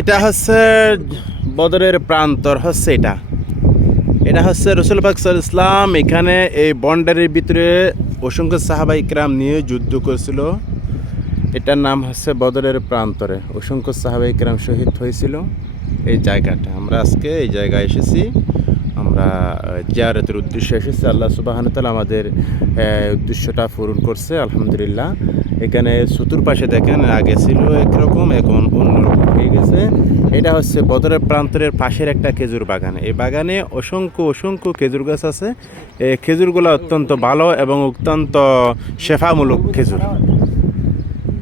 এটা হচ্ছে বদরের প্রান্তর হচ্ছে এটা হচ্ছে রসুল পাক সাল্লাল্লাহু আলাইহি ইসলাম এখানে এই বন্ডারের ভিতরে অসংখ্য সাহাবা ইকরাম নিয়ে যুদ্ধ করেছিল। এটার নাম হচ্ছে বদরের প্রান্তরে, অসংখ্য সাহাবা ইকরাম শহীদ হয়েছিল এই জায়গাটা। আমরা আজকে এই জায়গায় এসেছি, আমরা জিয়ারতের উদ্দেশ্যে এসেছি। আল্লাহ সুবহানাহু ওয়া তাআলা আমাদের উদ্দেশ্যটা পূরণ করছে আলহামদুলিল্লাহ। এখানে চতুর্পাশে দেখেন আগে ছিল একরকম, এখন অন্যরকম হয়ে গেছে। এটা হচ্ছে বদরের প্রান্তরের পাশের একটা খেজুর বাগান। এই বাগানে অসংখ্য খেজুর গাছ আছে। এই খেজুরগুলো অত্যন্ত ভালো এবং অত্যন্ত শেফামূলক খেজুর।